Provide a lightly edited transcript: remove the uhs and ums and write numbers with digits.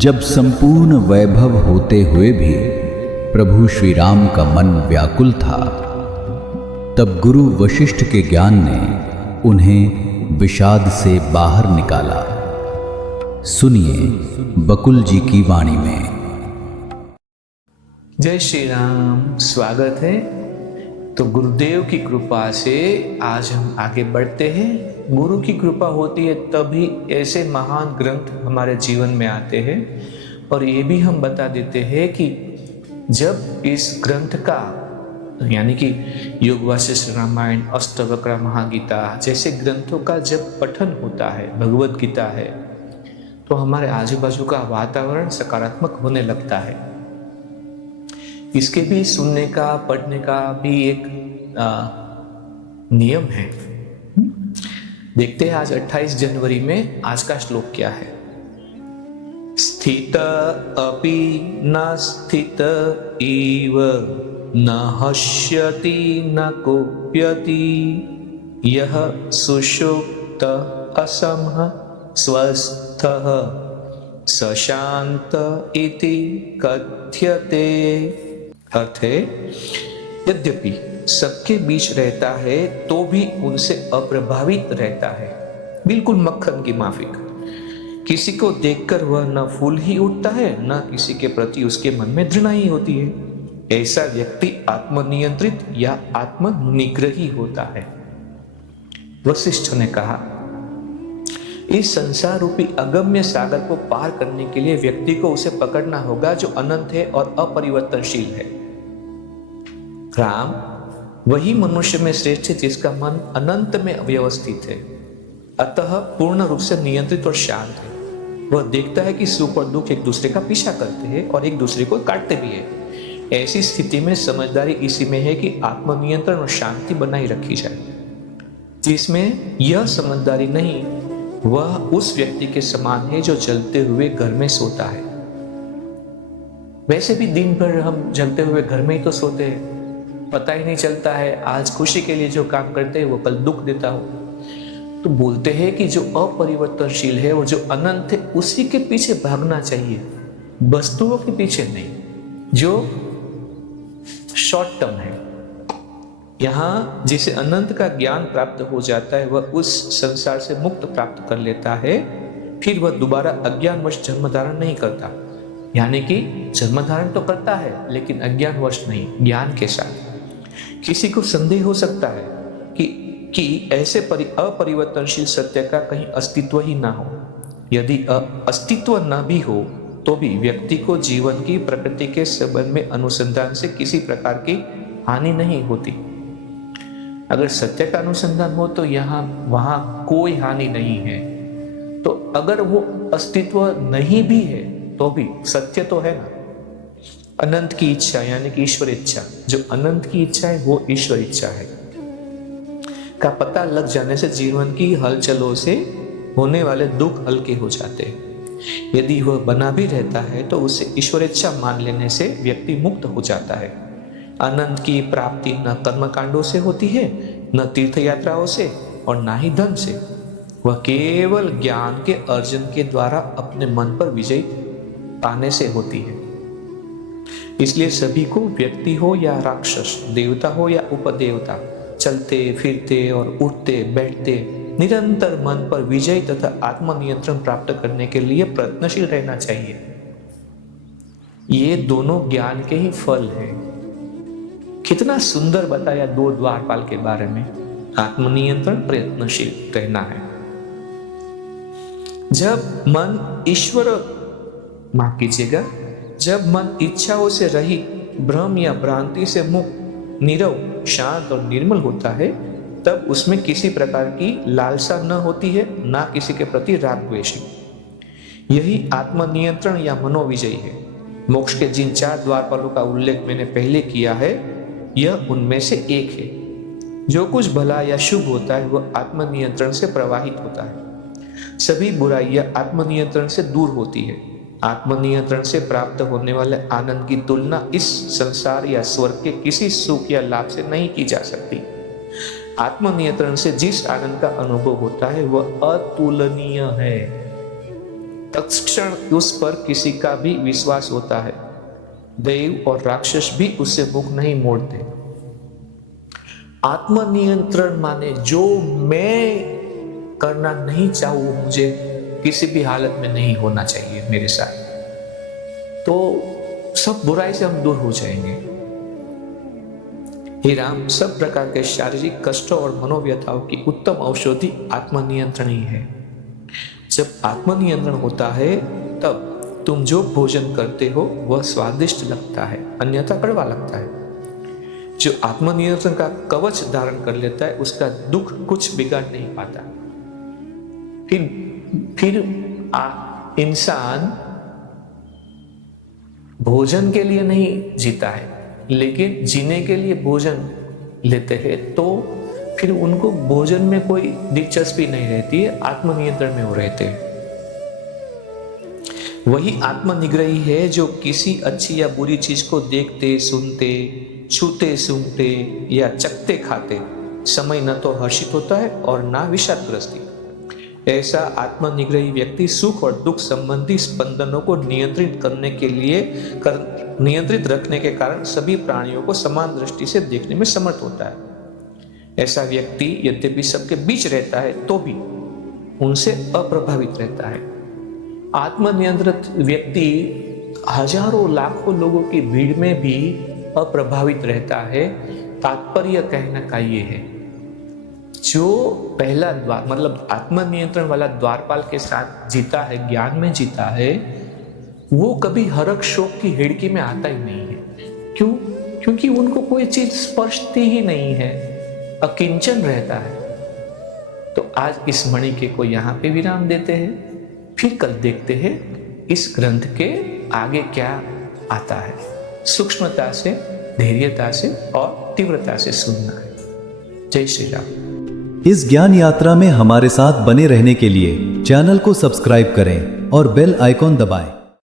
जब संपूर्ण वैभव होते हुए भी प्रभु श्री राम का मन व्याकुल था, तब गुरु वशिष्ठ के ज्ञान ने उन्हें विषाद से बाहर निकाला। सुनिए बकुल जी की वाणी में। जय श्री राम। स्वागत है। तो गुरुदेव की कृपा से आज हम आगे बढ़ते हैं। गुरु की कृपा होती है तभी ऐसे महान ग्रंथ हमारे जीवन में आते हैं। और ये भी हम बता देते हैं कि जब इस ग्रंथ का यानी कि योग वासिष्ठ रामायण, अष्टवक्र, महागीता जैसे ग्रंथों का जब पठन होता है, भगवत गीता है, तो हमारे आजू बाजू का वातावरण सकारात्मक होने लगता है। इसके भी सुनने का, पढ़ने का भी एक नियम है। देखते हैं आज 28 जनवरी में आज का श्लोक क्या है। स्थित अपि न स्थित इव न हश्यति न कुप्यति यः सुषुप्त असमः स्वस्थः स शांत इति कथ्यते। अर्थ है, यद्यपि सबके बीच रहता है तो भी उनसे अप्रभावित रहता है, बिल्कुल मक्खन की माफिक। किसी को देखकर वह न फूल ही उठता है, न किसी के प्रति उसके मन में घृणा ही होती है। ऐसा व्यक्ति आत्मनियंत्रित या आत्मनिग्रही होता है। वशिष्ठ ने कहा, इस संसार रूपी अगम्य सागर को पार करने के लिए व्यक्ति को उसे पकड़ना होगा जो अनंत है और अपरिवर्तनशील है। राम वही मनुष्य में श्रेष्ठ है जिसका मन अनंत में व्यवस्थित है, अतः पूर्ण रूप से नियंत्रित और शांत है। वह देखता है कि सुख और दुख एक दूसरे का पीछा करते हैं और एक दूसरे को काटते भी है। ऐसी स्थिति में समझदारी इसी में है कि आत्मनियंत्रण और शांति बनाई रखी जाए। जिसमें यह समझदारी नहीं, वह उस व्यक्ति के समान है जो जलते हुए घर में सोता है। वैसे भी दिन भर हम जलते हुए घर में ही तो सोते हैं, पता ही नहीं चलता है आज खुशी के लिए जो काम करते हैं वो कल दुख देता हो। तो बोलते हैं कि जो अपरिवर्तनशील है और जो अनंत है उसी के पीछे भागना चाहिए, वस्तुओं के पीछे नहीं, जो शॉर्ट टर्म है। यहाँ जिसे अनंत का ज्ञान प्राप्त हो जाता है वह उस संसार से मुक्त प्राप्त कर लेता है। फिर वह दोबारा अज्ञानवश जन्म धारण नहीं करता, यानी कि जन्म धारण तो करता है लेकिन अज्ञानवश नहीं, ज्ञान के साथ। किसी को संदेह हो सकता है कि ऐसे अपरिवर्तनशील सत्य का कहीं अस्तित्व ही ना हो। यदि अस्तित्व न भी हो तो भी व्यक्ति को जीवन की प्रकृति के संबंध में अनुसंधान से किसी प्रकार की हानि नहीं होती। अगर सत्य का अनुसंधान हो तो यहाँ वहां कोई हानि नहीं है। तो अगर वो अस्तित्व नहीं भी है तो भी सत्य तो है ना। अनंत की इच्छा यानी कि ईश्वर इच्छा, जो अनंत की इच्छा है वो ईश्वर इच्छा है का पता लग जाने से जीवन की हलचलों से होने वाले दुख हल्के हो जाते हैं। यदि वह बना भी रहता है तो उसे ईश्वर इच्छा मान लेने से व्यक्ति मुक्त हो जाता है। अनंत की प्राप्ति न कर्मकांडों से होती है, न तीर्थ यात्राओं से और न ही धन से। वह केवल ज्ञान के अर्जन के द्वारा अपने मन पर विजय पाने से होती है। इसलिए सभी को, व्यक्ति हो या राक्षस, देवता हो या उपदेवता, चलते फिरते और उठते बैठते निरंतर मन पर विजय तथा आत्मनियंत्रण प्राप्त करने के लिए प्रयत्नशील रहना चाहिए। ये दोनों ज्ञान के ही फल हैं। कितना सुंदर बताया दो द्वारपाल के बारे में। आत्मनियंत्रण, प्रयत्नशील रहना है। जब मन माफ कीजिएगा, जब मन इच्छाओं से रहित, भ्रम या भ्रांति से मुक्त, नीरव, शांत और निर्मल होता है, तब उसमें किसी प्रकार की लालसा न होती है, ना किसी के प्रति राग द्वेष। यही आत्मनियंत्रण या मनोविजय है। मोक्ष के जिन 4 द्वारपालों का उल्लेख मैंने पहले किया है, यह उनमें से एक है। जो कुछ भला या शुभ होता है वह आत्मनियंत्रण से प्रवाहित होता है। सभी बुराइयां आत्मनियंत्रण से दूर होती है। आत्मनियंत्रण से प्राप्त होने वाले आनंद की तुलना इस संसार या स्वर्ग के किसी सुख या लाभ से नहीं की जा सकती। आत्मनियंत्रण से जिस आनंद का अनुभव होता है वह अतुलनीय है। तत्क्षण उस पर किसी का भी विश्वास होता है। देव और राक्षस भी उससे मुख नहीं मोड़ते। आत्मनियंत्रण माने जो मैं करना नहीं चाहूं, मुझे किसी भी हालत में नहीं होना चाहिए मेरे साथ, तो सब बुराई से हम दूर हो जाएंगे। हे राम, सब प्रकार के शारीरिक कष्टों और मनोव्यथाओं की उत्तम औषधि आत्मनियंत्रण ही है। जब आत्मनियंत्रण होता है तब तुम जो भोजन करते हो वह स्वादिष्ट लगता है, अन्यथा कड़वा लगता है। जो आत्मनियंत्रण का कवच धारण कर लेता है उसका दुख कुछ बिगाड़ नहीं पाता। फिर इंसान भोजन के लिए नहीं जीता है, लेकिन जीने के लिए भोजन लेते हैं, तो फिर उनको भोजन में कोई दिलचस्पी नहीं रहती है, आत्मनियंत्रण में वो रहते हैं। वही आत्मनिग्रही है जो किसी अच्छी या बुरी चीज को देखते सुनते, छूते सूंघते या चखते खाते समय न तो हर्षित होता है और न विषादग्रस्ती। ऐसा आत्मनिग्रही व्यक्ति सुख और दुख संबंधी स्पंदनों को नियंत्रित रखने के कारण सभी प्राणियों को समान दृष्टि से देखने में समर्थ होता है। ऐसा व्यक्ति यद्यपि सबके बीच रहता है तो भी उनसे अप्रभावित रहता है। आत्मनियंत्रित व्यक्ति हजारों लाखों लोगों की भीड़ में भी अप्रभावित रहता है। तात्पर्य कहने का ये है, जो पहला द्वार मतलब आत्मनियंत्रण वाला द्वारपाल के साथ जीता है, ज्ञान में जीता है, वो कभी हरक शोक की हिड़की में आता ही नहीं है। क्यों? क्योंकि उनको कोई चीज स्पर्शती ही नहीं है, अकिंचन रहता है। तो आज इस मणि के को यहाँ पे विराम देते हैं, फिर कल देखते हैं इस ग्रंथ के आगे क्या आता है। सूक्ष्मता से, धैर्यता से और तीव्रता से सुनना है। जय श्री राम। इस ज्ञान यात्रा में हमारे साथ बने रहने के लिए चैनल को सब्सक्राइब करें और बेल आइकॉन दबाएं।